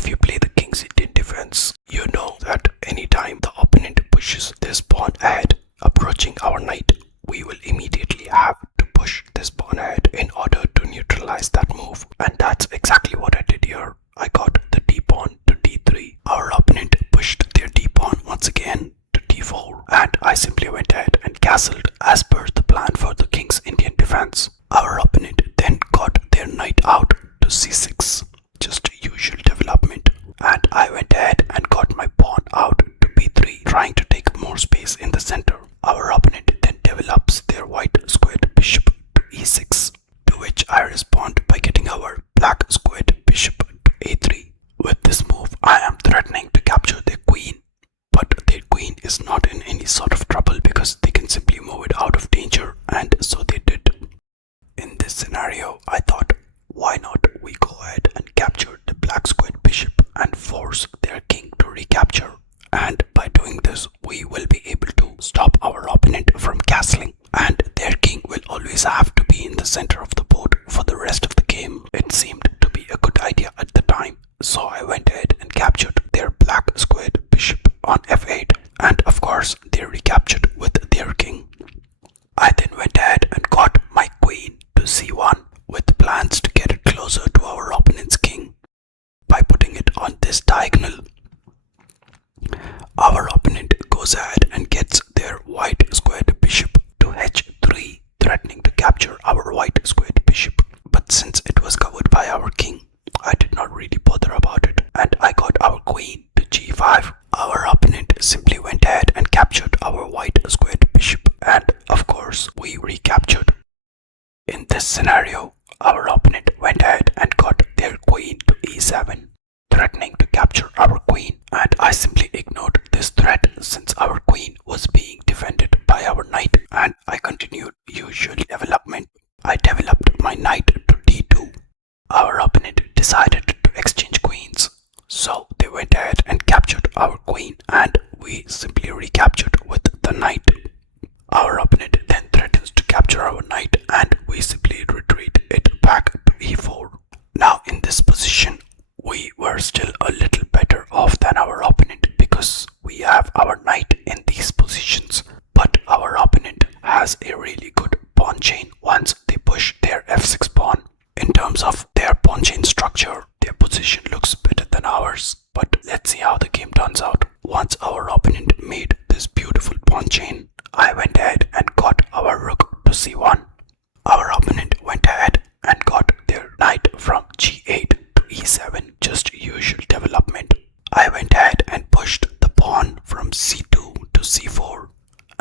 if you play the king's Indian defense, you know that anytime the opponent pushes this pawn ahead, approaching our knight, we will immediately have to push this pawn ahead in order to neutralize that move. And that's exactly what I did here. I got the d pawn to d3. Our opponent pushed their d pawn once again to d4, and I simply went ahead and castled as per the plan for the king's Indian defense. Our opponent then got their knight out to c6, just usual development, and I went ahead and got my pawn out to b3, trying to take more space in the center. Our opponent then develops their white squared bishop to e6, to which I respond by getting our black squared bishop to a3. With this move, I am threatening to capture their queen, but their queen is not in any sort of trouble because they can simply move it out of danger, and so they did. In this scenario, I thought, why not we go ahead and capture the black squared bishop and force their king to recapture, and by doing this we will be able to stop our opponent from castling, and their king will always have to be in the center of the board for the rest of the game. It seemed to be a good idea at the time, so I went ahead and captured their black squared bishop on f8, and of course they recaptured with their king. I then went ahead and got my queen to c1 with plans to get it closer to our opponent's king by putting it on this diagonal. Our opponent goes ahead and gets their white squared bishop to h3, threatening to capture our white squared bishop, but since it was covered by our king, I did not really bother about it, and I got our queen to g5. Our opponent simply went ahead and captured our white squared bishop, and of course we recaptured. In this scenario, our opponent went ahead and got their queen to e7, threatening to capture our queen, and I simply ignored this threat since our queen was being defended by our knight, and I continued usual development. I developed my knight to d2. Our opponent decided to exchange queens, so they went ahead and captured our queen, and we simply recaptured with the knight. Our opponent then threatens to capture our knight, and we simply retreat it back to e4. Now in this position, we were still a little better off than our opponent because we have our knight in these positions, but our opponent has a really good pawn chain once they push their f6 pawn. In terms of their pawn chain structure, their position looks better than ours, but let's see how the game turns out. Once our opponent made this beautiful pawn chain, I went ahead and got our rook to c1. Our opponent went ahead and got their knight from g8 to e7, just usual development. I went ahead and pushed the pawn from c2 to c4,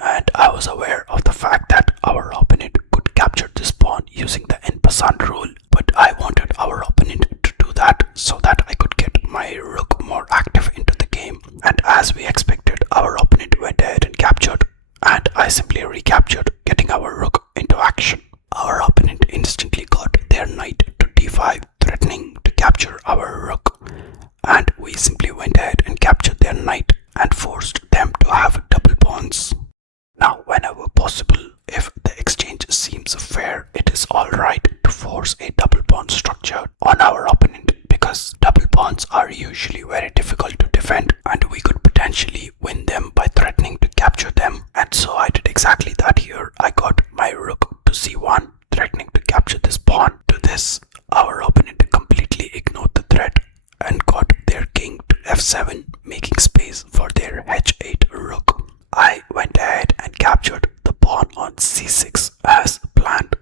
and I was aware of the fact that our opponent could capture this pawn using the en passant rule, but I wanted our opponent to do that so that I could get my rook more active into the game, and as we expected, our opponent went ahead and captured, and I simply recaptured, getting our rook into action. Our opponent instantly got their knight to d5, threatening to capture our rook, and we simply went ahead and captured their knight and forced them to have double pawns. Now, whenever possible, if the exchange seems fair, it is alright to force a double pawn structure on our opponent because double pawns are usually very difficult to defend, and we could potentially win them by threatening to capture them, and so I did exactly that here. I got my rook to c1, threatening to capture this pawn. To this, our opponent completely ignored the threat and got their king to f7, making space for their h8 rook. I went ahead and captured the pawn on c6 as planned.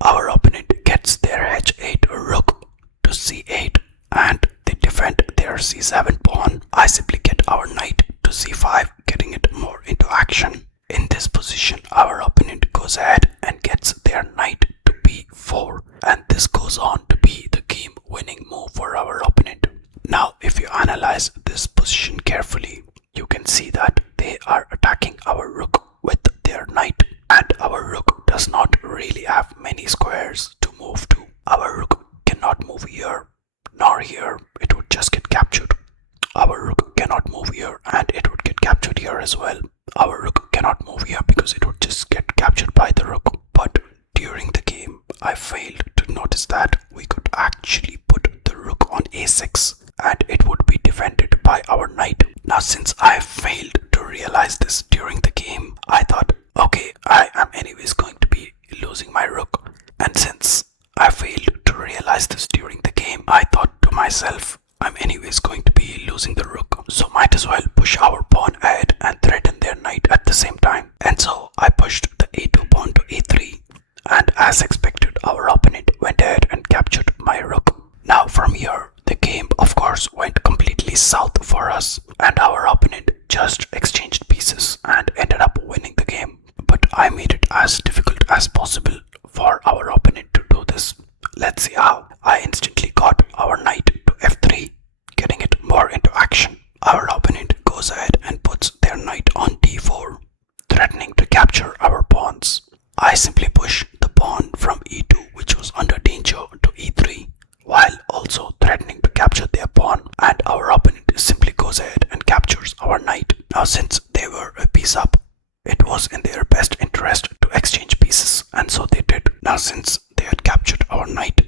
Our opponent gets their h8 rook to c8, and they defend their c7 pawn. I simply get our knight to c5, getting it more into action. In this position, our opponent goes ahead and gets their knight to b4, and this goes on to be the game-winning move for our opponent. Now, if you analyze this position carefully, you can see that they are attacking our rook with their knight, and our rook does not really have many squares to move to. Our rook cannot move here, nor here, it would just get captured. Our rook cannot move here, and it would get captured here as well. Our rook cannot move here because it would just get captured by the rook. But during the game, I failed to notice that we could actually put the rook on a6, and it would be defended by our knight. Now since I failed to realize this during the game, I thought, okay, I am anyways going to be losing my rook. And since I failed to realize this during the game, I thought to myself, I'm anyways going to be losing the rook, so might as well push our pawn ahead and threaten their knight at the same time. And so I pushed the a2 pawn to a3, and as expected, our opponent went ahead and captured my rook. Now from here, the game of course went completely south for us, and our opponent just exchanged pieces and ended up winning the game. But I made it as difficult as possible for our opponent to do this. Let's see how. I instantly got our knight to f3, getting it more into action. Our opponent goes ahead and puts their knight on d4, threatening to capture our pawns. I simply push the pawn from e2, which was under danger, to e3, while also threatening to capture their pawn, and our opponent simply goes ahead and captures our knight. Now since they were a piece up, it was in their best interest to exchange pieces, and so they did. Now since they had captured our knight,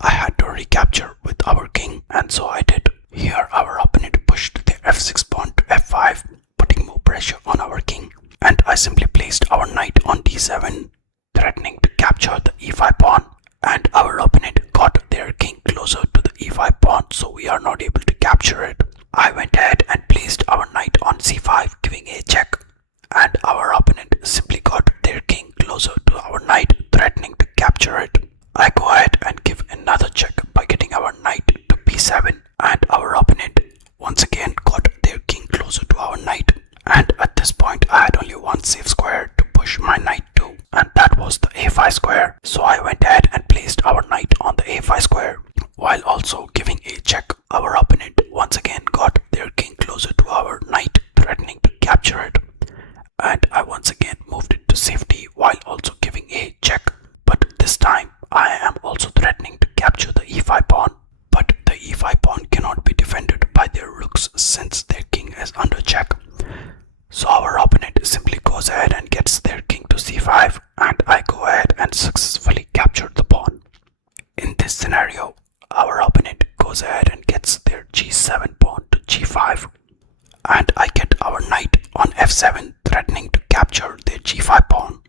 I had to recapture with our king, and so I did. Here our opponent pushed their f6 pawn to f5, putting more pressure on our king, and I simply placed our knight on d7, threatening to capture the e5 pawn, and our opponent got their king closer to the e5 pawn, so we are not able to capture it. I went ahead and placed our knight on c5, giving a check, and our opponent simply got their king closer to our knight, threatening to capture it. I go ahead and give another check by getting our knight to b7, and our opponent once again got their king closer to our knight, and at this point I had only one safe square to push my knight to, and that was the a5 square. So I went ahead and placed our knight on the a5 square while also giving a check. Our opponent once again got their king closer to our knight, threatening to capture it, and I once again moved it to safety while also giving a check. But this time I am also threatening to capture the e5 pawn, but the e5 pawn cannot be defended by their rooks since their king is under check. So our opponent simply goes ahead and gets their king to c5, and I go ahead and successfully capture the pawn. In this scenario, our opponent goes ahead and gets their g7 pawn to g5, and I get our knight on f7, threatening to capture their g5 pawn.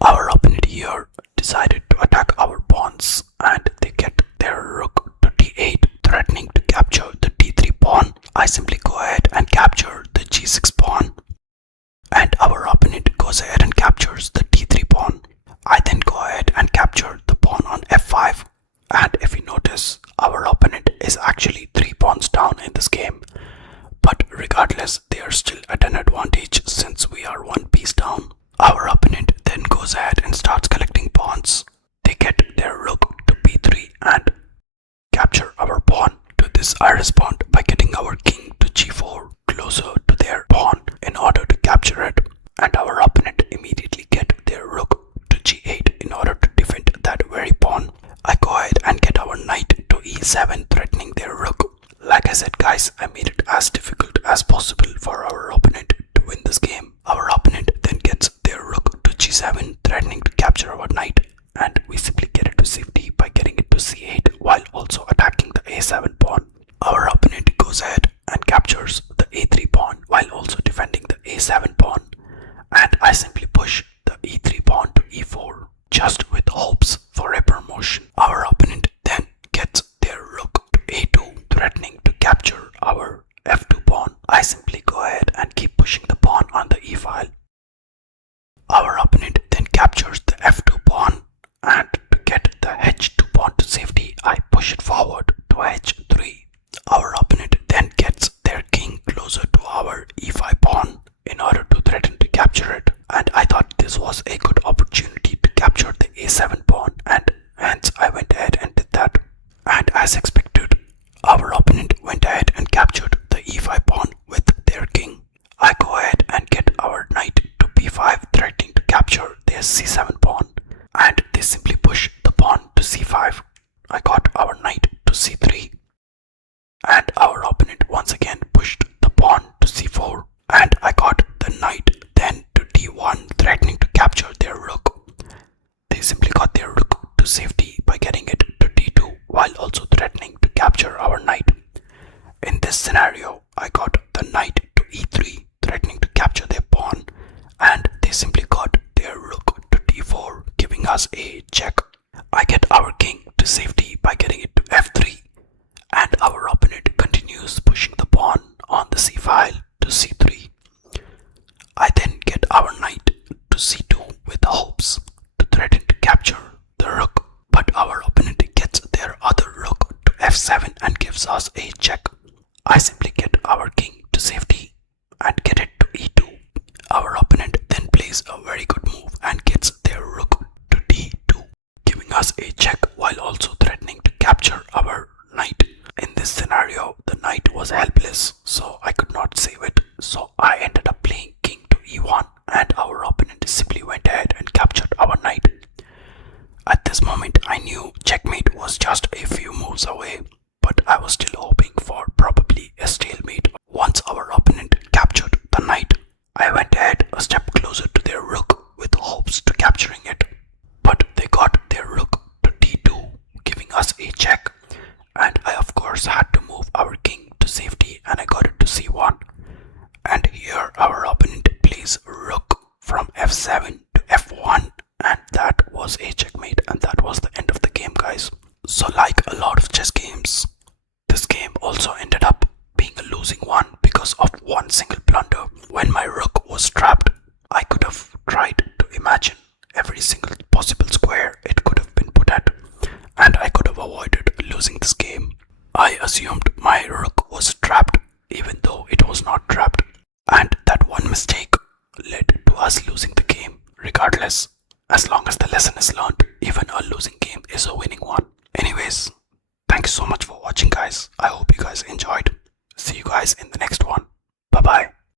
Our opponent here decided to attack our pawns, and they get their rook to d8, threatening to capture the d3 pawn. I simply go ahead and capture the g6 pawn, and our opponent goes ahead and captures the d3 pawn. I then go ahead and capture the pawn on f5, and if you notice, our opponent is actually 3 pawns down in this game, but regardless, they are still at an advantage since we are 1 piece down. Our opponent then goes ahead and starts collecting pawns. They get their rook to b3 and capture our pawn. To this I respond by getting our king to g4, closer to their pawn in order to capture it, and our opponent immediately get their rook to g8 in order to defend that very pawn. I go ahead and get our knight to e7, threatening their rook. Like I said guys, I made it as difficult as possible for our opponent to win this game. Our opponent then gets their rook to g7, threatening to capture our knight, and we simply get it to safety by getting it to c8 while also attacking the a7 pawn. Our opponent goes ahead and captures the a3 pawn while also defending the a7 pawn, and I simply push the e3 pawn to e4, just with hopes for a promotion. Our opponent then gets their rook to a2, threatening to capture our f2 pawn. I simply go ahead and keep pushing the pawn on the e-file. Our opponent then captures the f2 pawn, and to get the h2 pawn to safety, I push it forward to h3. Our opponent then gets their king closer to our e5 pawn in order to threaten to capture it, and I thought this was a good opportunity to capture the a7 pawn, and hence I went ahead and did that. And as expected, our opponent went ahead and captured the e5 pawn with their king. I go ahead and get our knight to b5, threatening to capture their c7 pawn, and they simply push the pawn to c5. I got our knight to c3, and our opponent once again pushed the pawn to c4, and I got the knight then to d1, threatening to capture their rook. They simply got their rook to safety by getting it to d2 while also threatening to capture our knight. scenario, I got the knight to e3, threatening to capture their pawn, and they simply got their rook to d4, giving us a check. I get our king to safety by getting it to f3, and our opponent continues pushing the pawn on the c file to c3. I then get our knight to c2 with hopes to threaten to capture the rook, but our opponent gets their other rook to f7 and gives us a check. I simply get our king to safety and get it to e2. Our opponent then plays a very good move and gets their rook to d2, giving us a check while also threatening to capture our knight. In this scenario, the knight was helpless, so I could not save it, so I ended up playing king to e1, and our opponent simply went ahead and captured our knight. At this moment, I knew checkmate was just a few moves away, but I was still hoping for probably a stalemate. Once our opponent captured the knight, I went ahead a step closer to their rook with hopes to capturing it, but they got their rook to d2, giving us a check, and I of course had to move our king to safety, and I got it to c1. And here our opponent plays rook from f7 to f1, and that was a checkmate, and that was the end of the game, guys. So like a lot of chess games, this game also ended up being a losing one because of one single blunder. When my rook was trapped, I could have tried to imagine every single possible square it could have been put at, and I could have avoided losing this game. I assumed my rook was trapped even though it was not trapped, and that one mistake led to us losing the game. Regardless, as long as the lesson is learned, even a losing game is a winning one. Anyways, thank you so much for watching, guys. I hope you guys enjoyed. See you guys in the next one. Bye bye.